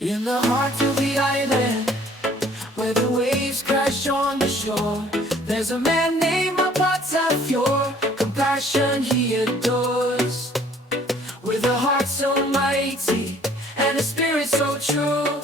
In the heart of the island, where the waves crash on the shore, there's a man named Opatafuor, compassion he adores. With a heart so mighty and a spirit so true,